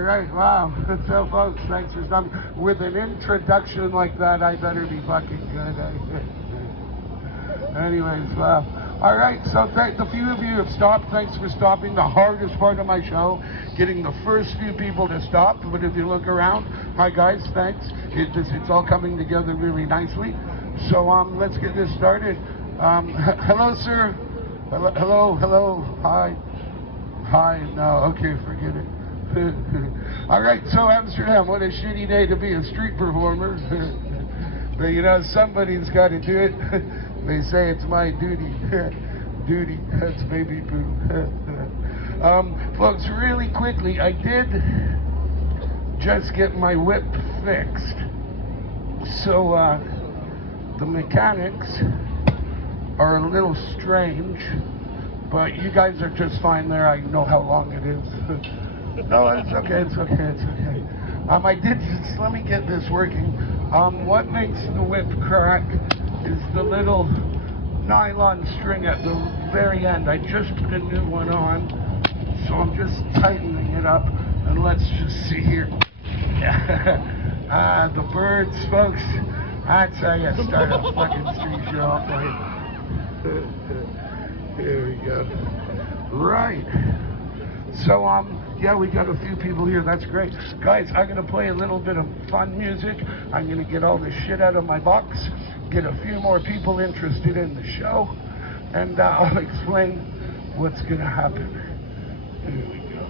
All right, wow. So, folks, thanks for stopping. With an introduction like that, I better be fucking good. Anyways, wow. All right, so the few of you have stopped. Thanks for stopping. The hardest part of my show, getting the first few people to stop. But if you look around, hi guys, thanks. It's all coming together really nicely. So let's get this started. Hello, sir. Hello. Hi. No, okay, forget it. All right, so Amsterdam, what a shitty day to be a street performer. But you know, somebody's got to do it. They say it's my duty. Duty, that's baby poo. Folks, really quickly, I did just get my whip fixed. So the mechanics are a little strange, but you guys are just fine there. I know how long it is. No, it's okay. I did just, let me get this working. What makes the whip crack is the little nylon string at the very end. I just put a new one on, so I'm just tightening it up, and let's just see here. The birds, folks. That's how you start a fucking street show off right. There we go. Right. So, yeah, we got a few people here. That's great. Guys, I'm going to play a little bit of fun music. I'm going to get all this shit out of my box, get a few more people interested in the show, and I'll explain what's going to happen. Here we go.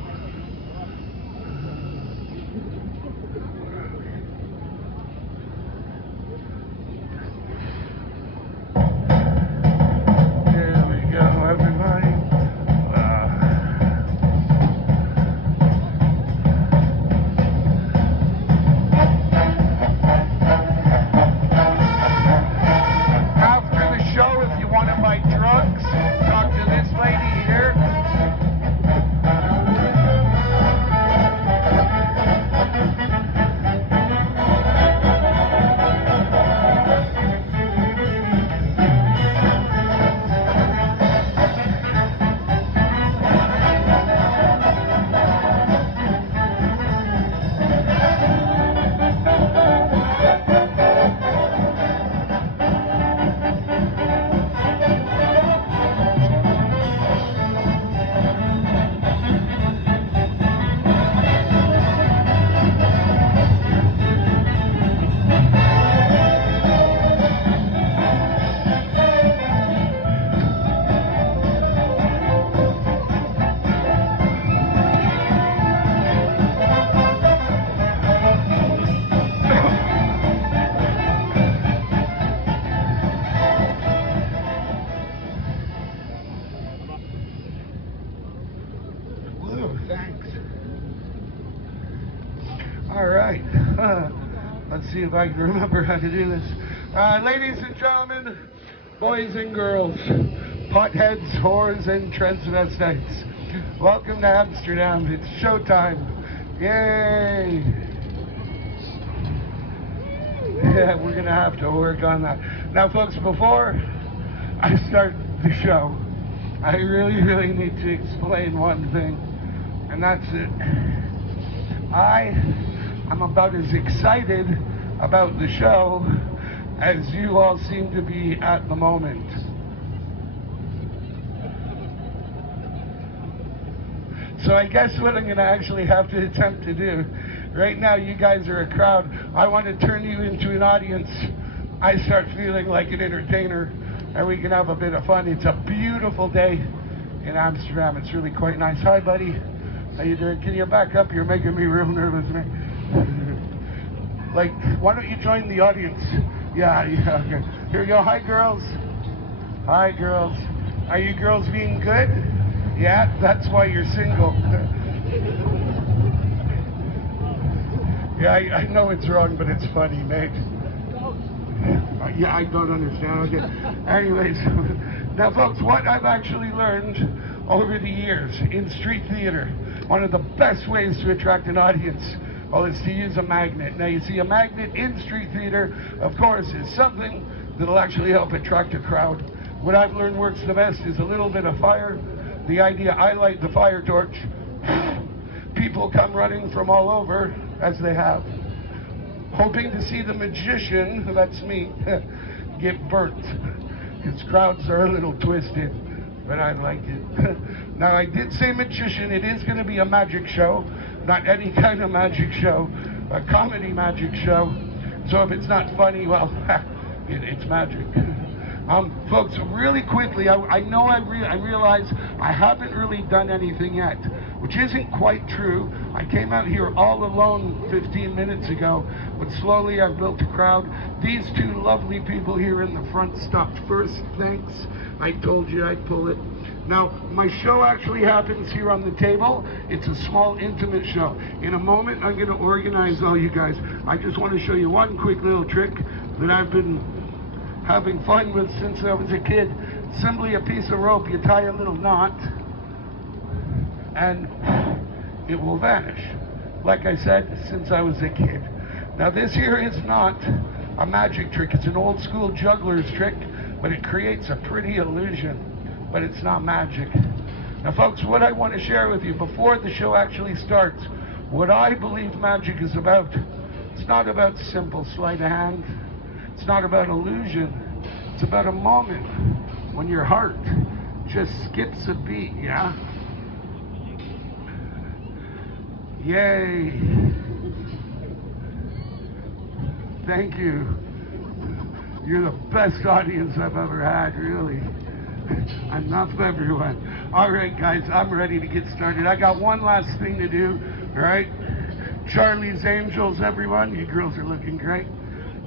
There we go, everybody. Let's see if I can remember how to do this. Ladies and gentlemen, boys and girls, potheads, whores, and transvestites, welcome to Amsterdam. It's showtime. Yay! Yeah, we're going to have to work on that. Now, folks, before I start the show, I really need to explain one thing, and that's it. I'm about as excited about the show as you all seem to be at the moment. So I guess what I'm going to actually have to attempt to do, right now you guys are a crowd, I want to turn you into an audience. I start feeling like an entertainer, and we can have a bit of fun. It's a beautiful day in Amsterdam. It's really quite nice. Hi, buddy. How you doing? Can you back up? You're making me real nervous, man. Like, why don't you join the audience? Yeah, okay. Here we go. Hi, girls. Hi, girls. Are you girls being good? Yeah, that's why you're single. Yeah, I know it's wrong, but it's funny, mate. Yeah, I don't understand. Okay. Anyways, now, folks, what I've actually learned over the years in street theater, one of the best ways to attract an audience, well, is to use a magnet. Now, you see, a magnet in street theater, of course, is something that'll actually help attract a crowd. What I've learned works the best is a little bit of fire. The idea, I light the fire torch, people come running from all over, as they have, hoping to see the magician, that's me, get burnt. His crowds are a little twisted, but I like it. Now, I did say magician. It is going to be a magic show, not any kind of magic show, a comedy magic show. So if it's not funny, well, it's magic. Folks, really quickly, I realize I haven't really done anything yet, which isn't quite true. I came out here all alone 15 minutes ago, but slowly I've built a crowd. These two lovely people here in the front stopped first. Thanks. I told you I'd pull it. Now, my show actually happens here on the table. It's a small, intimate show. In a moment, I'm going to organize all you guys. I just want to show you one quick little trick that I've been having fun with since I was a kid. Simply a piece of rope, you tie a little knot, and it will vanish. Like I said, since I was a kid. Now, this here is not a magic trick. It's an old school juggler's trick, but it creates a pretty illusion. But it's not magic. Now, folks, what I want to share with you before the show actually starts, what I believe magic is about. It's not about simple sleight of hand. It's not about illusion. It's about a moment when your heart just skips a beat, yeah? Yay. Thank you. You're the best audience I've ever had, really. Enough, everyone. All right, guys, I'm ready to get started. I got one last thing to do, all right? Charlie's Angels, everyone. You girls are looking great.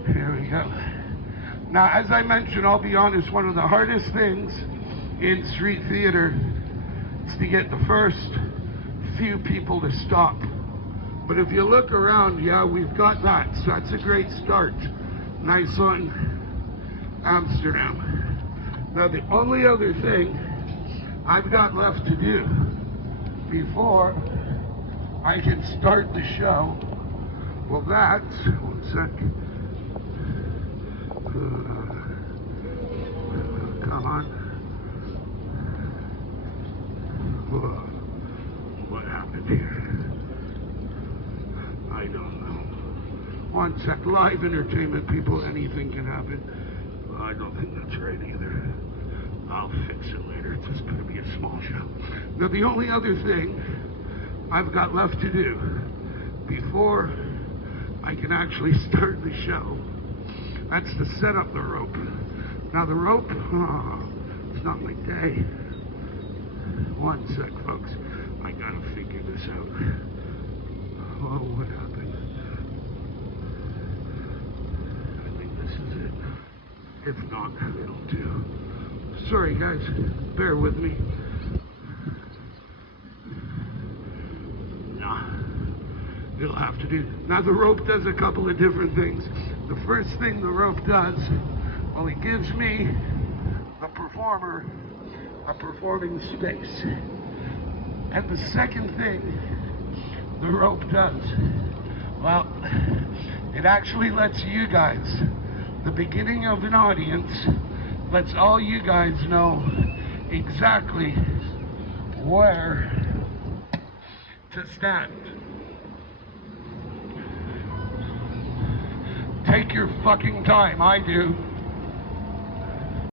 Here we go. Now, as I mentioned, I'll be honest, one of the hardest things in street theater is to get the first few people to stop. But if you look around, yeah, we've got that. So that's a great start. Nice one, Amsterdam. Now, the only other thing I've got left to do before I can start the show, well, that's, one sec. Come on. Whoa. What happened here? I don't know. One sec. Live entertainment, people, anything can happen. I don't think that's right either. I'll fix it later. It's just going to be a small show. Now, the only other thing I've got left to do before I can actually start the show, that's to set up the rope. Now, the rope, it's not my day. One sec, folks. I got to figure this out. Oh, what happened? I think this is it. If not, it'll do. Sorry, guys. Bear with me. Nah. It'll have to do. Now, the rope does a couple of different things. The first thing the rope does, well, it gives me, the performer, a performing space. And the second thing the rope does, well, it actually lets you guys, the beginning of an audience, lets all you guys know exactly where to stand. Take your fucking time, I do.